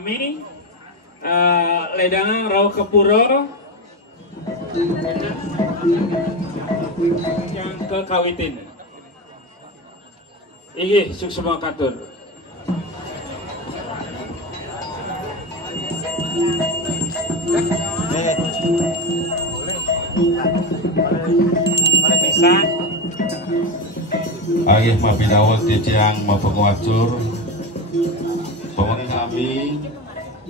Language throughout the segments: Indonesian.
Sami ledangan rauh kepuro yang ke kawitin. Iki suksema katur. Boleh bisa. Agih mapidawat titiang mapenguatur pemeng kami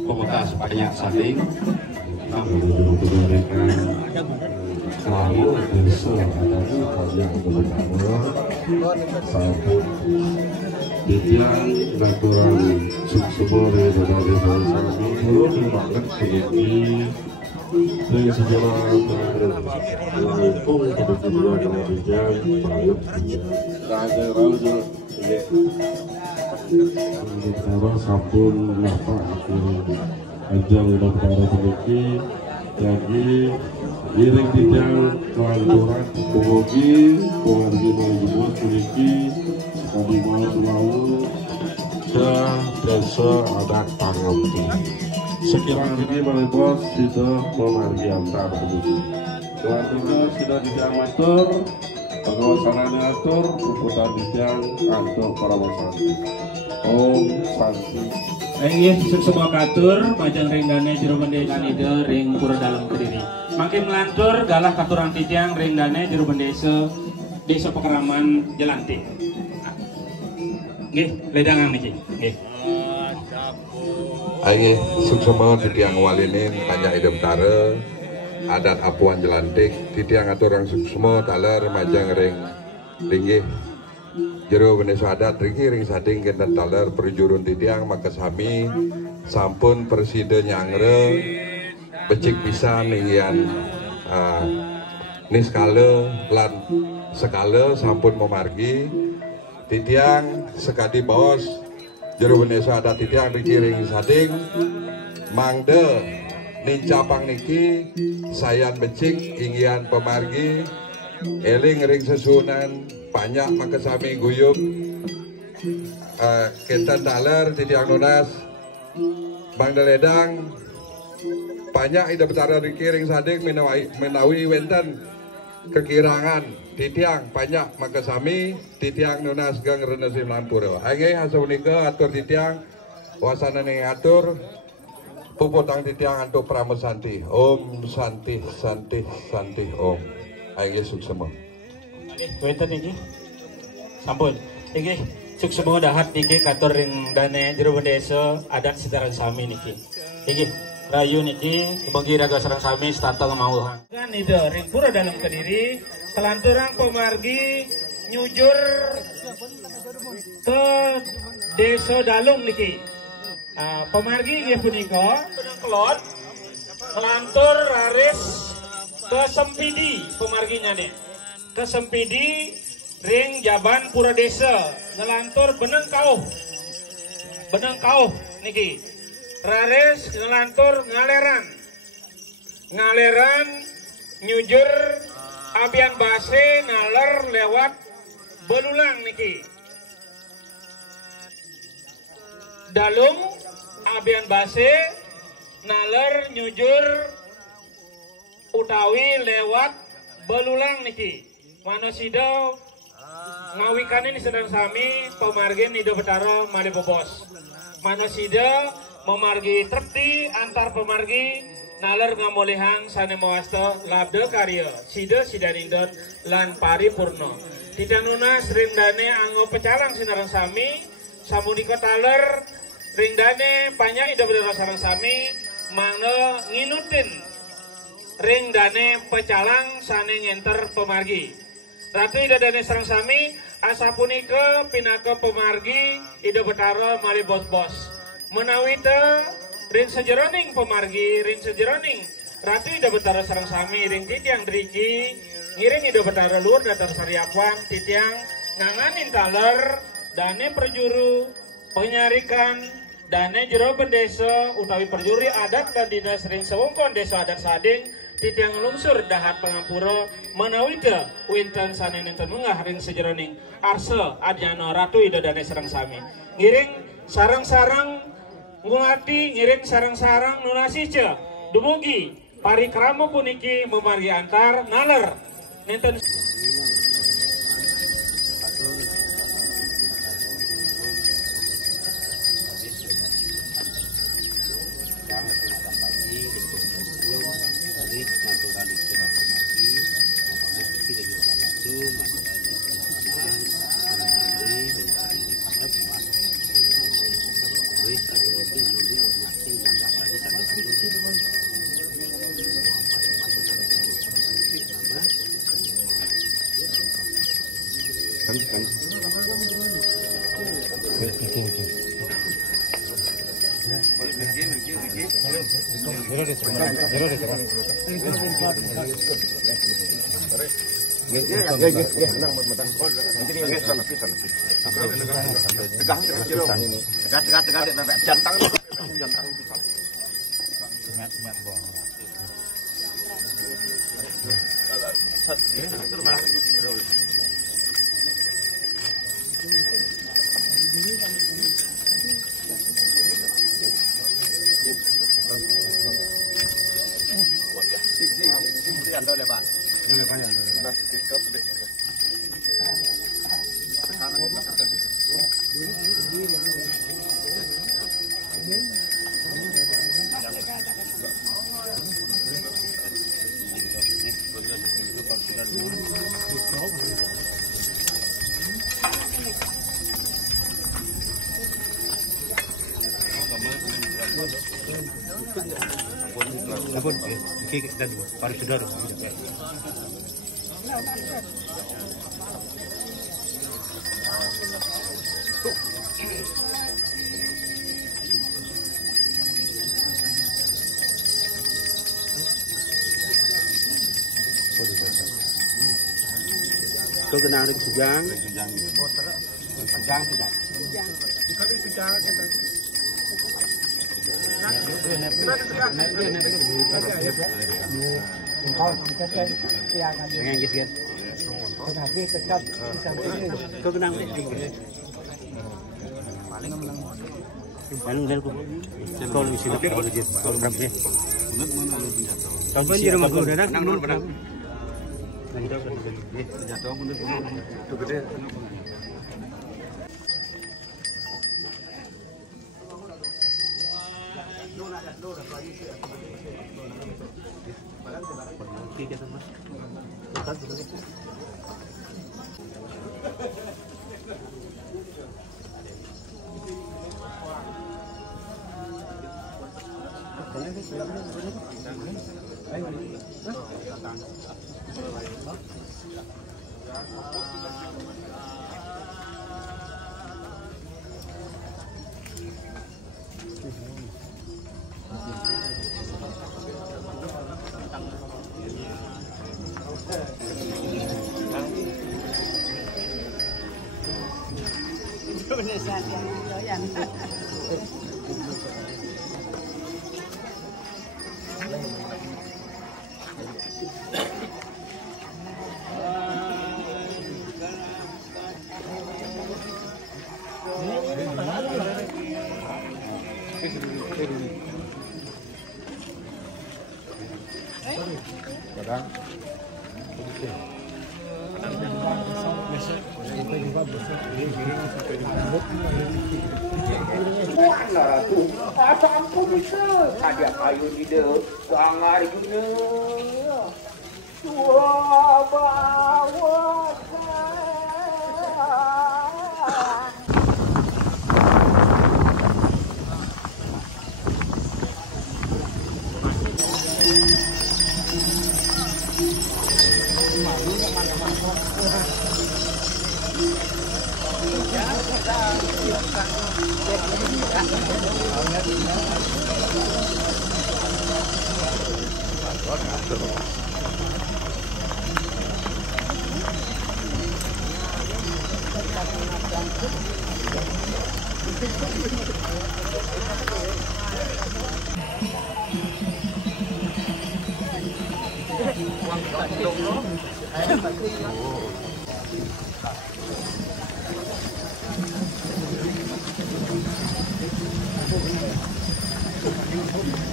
pemuda sebanyak saling selalu desa adalah yang berbeda sabun titiang natural suksubore dari kami belum dimakan ini dari sejarah pun pada sejarah kerajaan banyak ada raja sementara sabun napa ajang dokter memiliki jadi iring titiang kelanturan pengogi pengargi membuat memiliki kami mau ke desa adat Pangampi. Sekiranya ini Balai Bos sudah memargi antar penduduk. Keluarga sudah diamatur, pengawasannya atur, puputan dijang, antuk para wasanti. Om Santi. Iya, semua katur, majang ring dane jero bendesa ide ring pura dalam Kediri. Makin melantur galah katuran tijang ring dane jero bendesa desa Pekeraman Jelantik. Nggih, ledangan niki. Nggih. Agih suksema titiang walinin banyak ide betara adat Apuan Jelantik titiang aturang suksema taler majang ring linggih jero bendesa adat ring sading kenten taler perjurun titiang maka sami sampun presiden nyangre becik pisan inggian niskala lan sekala sampun memargi titiang sekadi bos jero bendesa adat titiang ring sading mangde nincapang niki sayan becik inggian pemargi eling ring sesunan banyak maka sami guyub kenten taler titiang nunas Bang Deledang banyak ida betara ring sading menawi wenten kekirangan titiang banyak maka sami titiang nunas gang renesim lampur angge hasapunika atur titiang wasana ning atur puputang titiang antuk pramesanti om santi santi santi om angge suksema Wenten iki sampun iki suksema dahat niki katur ring dane jero bendesa adat sedaran sami niki iki rayu niki bagi raga sareng sami statang mau kan ide ring pura dalam Kediri kelanturang pemargi nyujur ke desa Dalung niki pemargi nggih punika kelot kelantur raris ke Sempidi pemarginya nih ke Sempidi ring Jaban Pura Desa ngelantur beneng kauh niki raris ngelantur ngaleran nyujur abian base naler lewat belulang niki Dalung abian base naler nyujur utawi lewat belulang niki manosida ngawikan ini sedang sami pemargin ide betara mali bobos manosida memargi trekti antar pemargi naler ngamolehang sane mawasta labda karya sida sidanindon lan paripurna titiang nunas ringdane anggo pecalang sinarang sami samunika taler ringdane banyak ida betara sareng sami mangno nginutin ringdane pecalang sane ngenter pemargi ratu ida dane sareng sami asapunika pinaka pemargi ida betara mali bos-bos menawi teu ring sejeroning pemargi ring sejeroning ratu ida betara sareng sami ring titiang driki ngiring ida betara luar datar sariapan titiang nganganin taler dane perjuru penyarikan dane jero bendesa utawi perjuri adat dan dinas ring sewungkon desa adat sading titiang lungsur dahat Pangampura menawi teu winten sane nenten mengah ring sejeroning arsa adyana ratu ida dane sareng sami ngiring sarang-sarang ngulati ngiring sarang-sarang nunasice dumugi parikrama puniki memargi antar naler nenten Kau kena ada sujang. Kau kena paling dari kau di sini kau di sini kau berapa ni? Kau pun jadi rumah kau dah nak? Jatuh bener tu gede. Apa ampun bisa ada kayu di deu sangar guna tua bawa Bedung.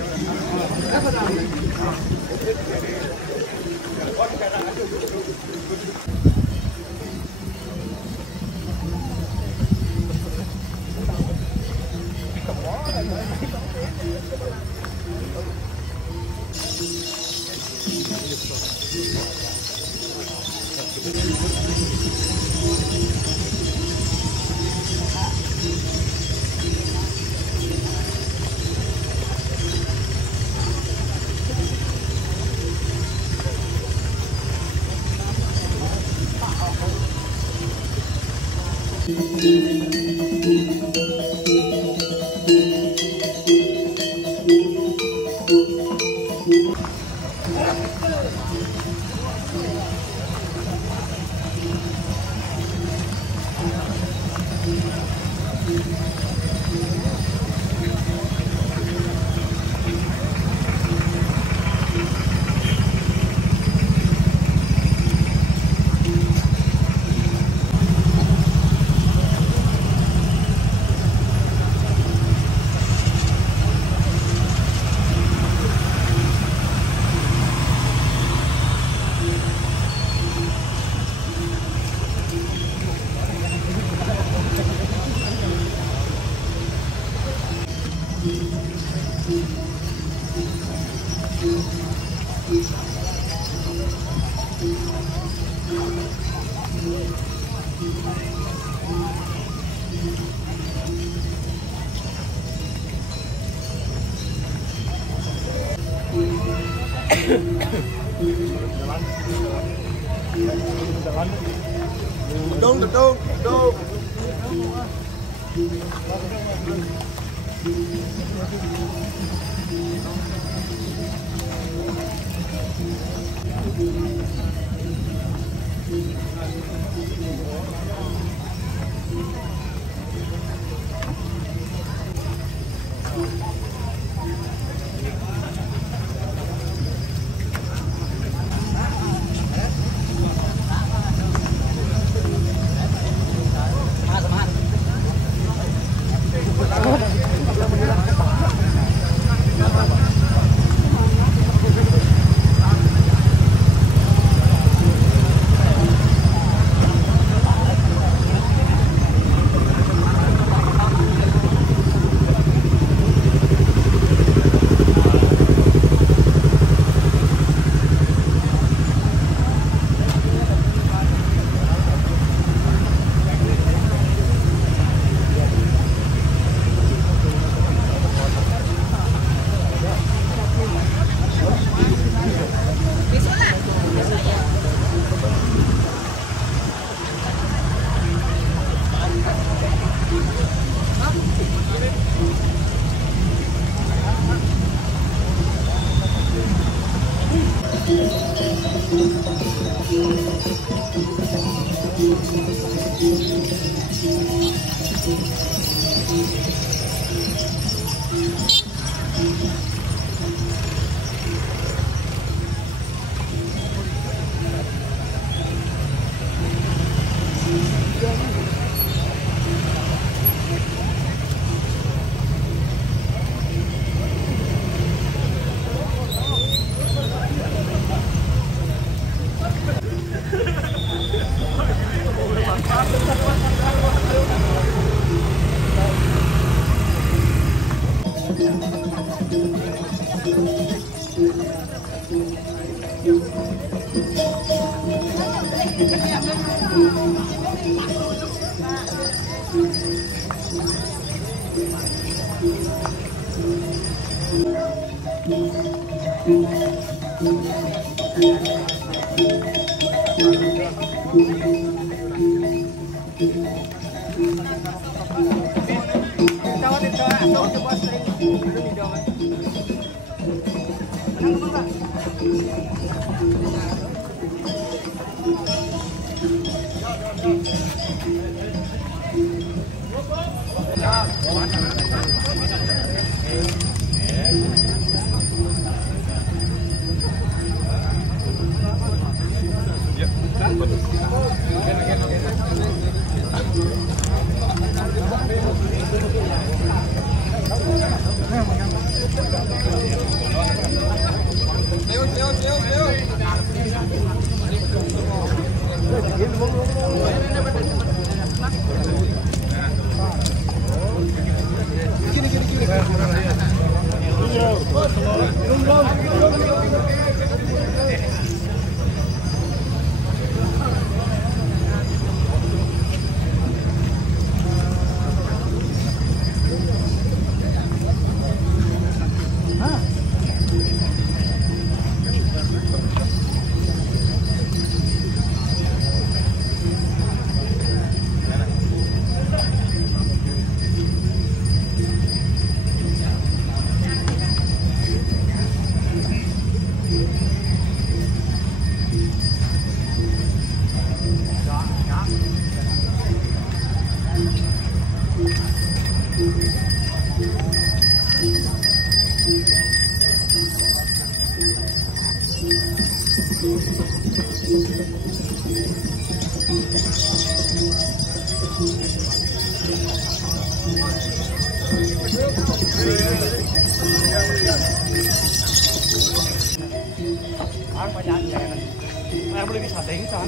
Boleh bisa tinggal.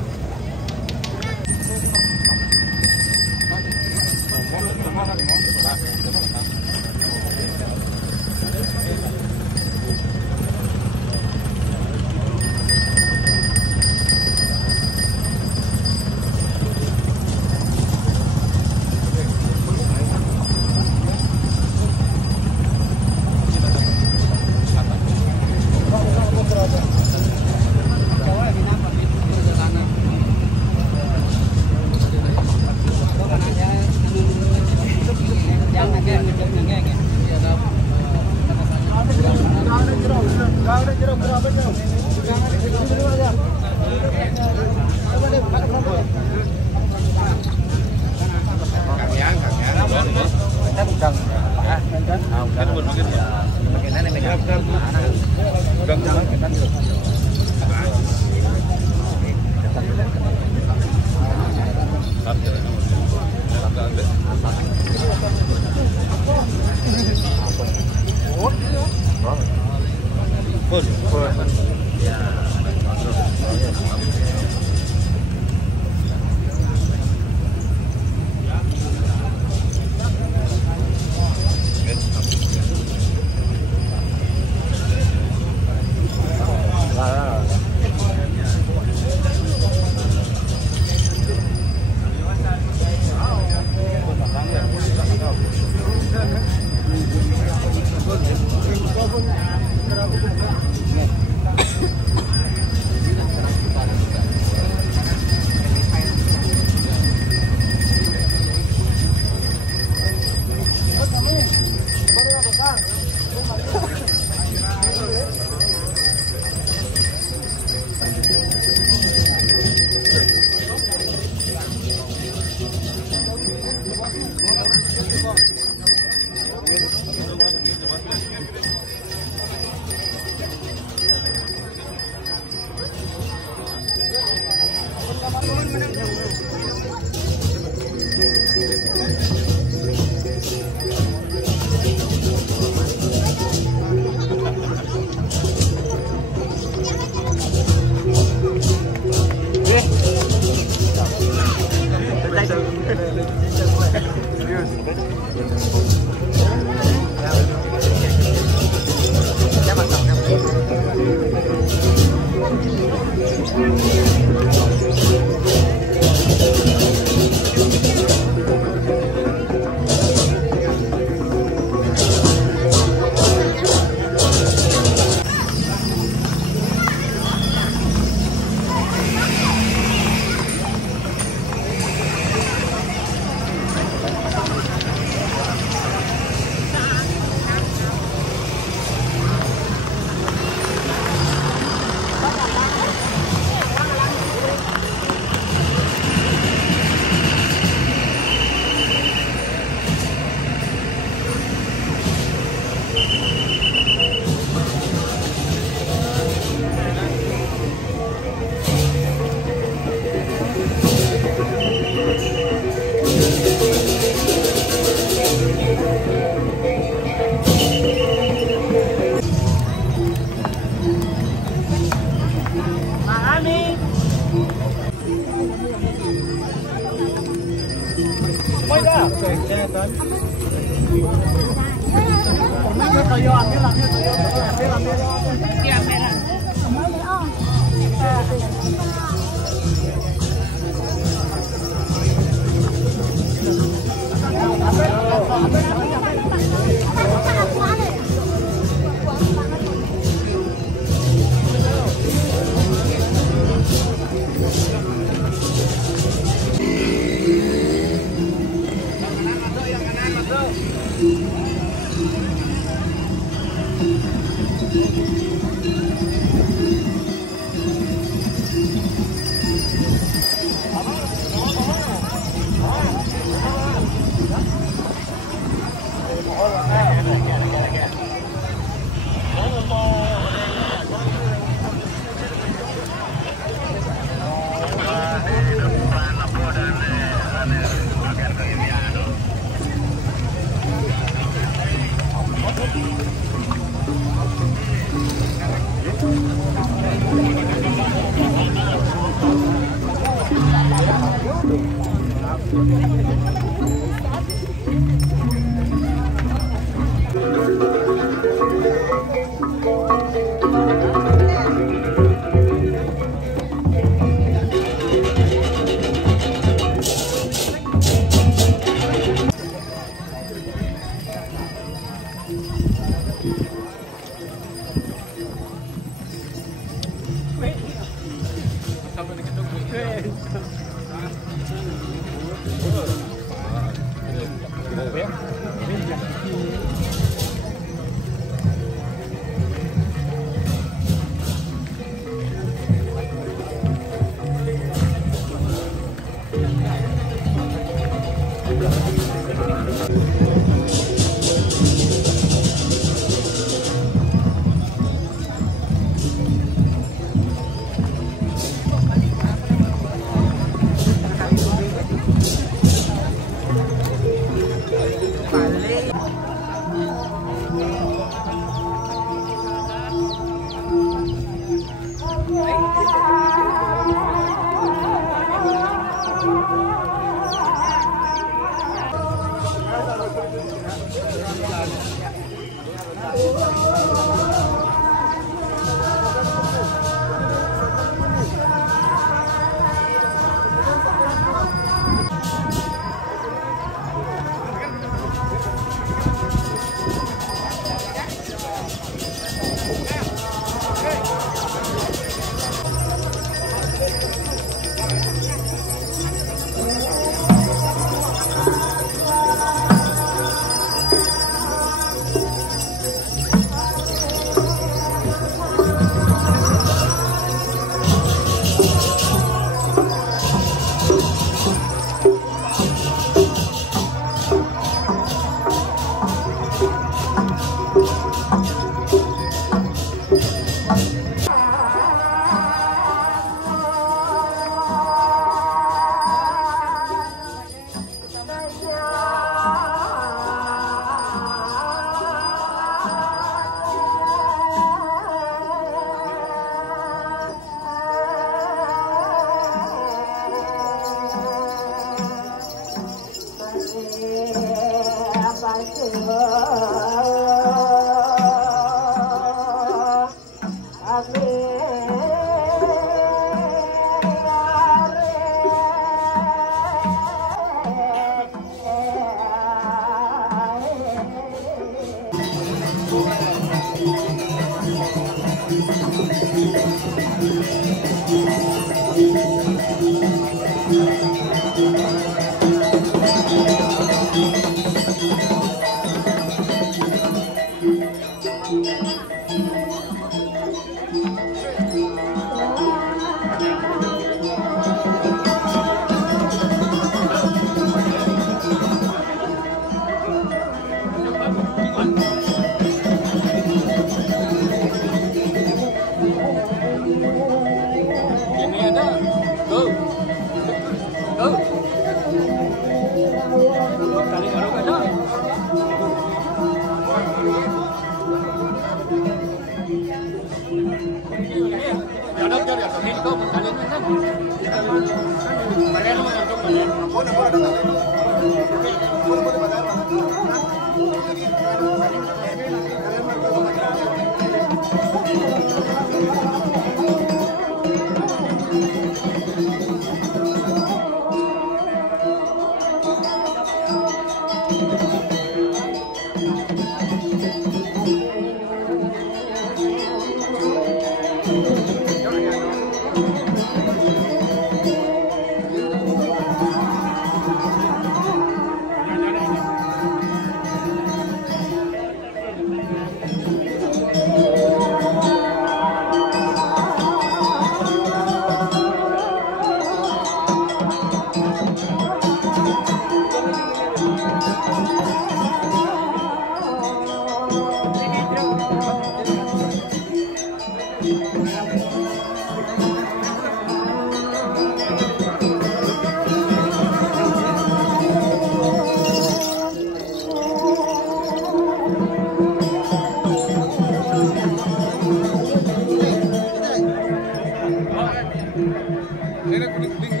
Ini kuning-kuning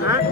Hah?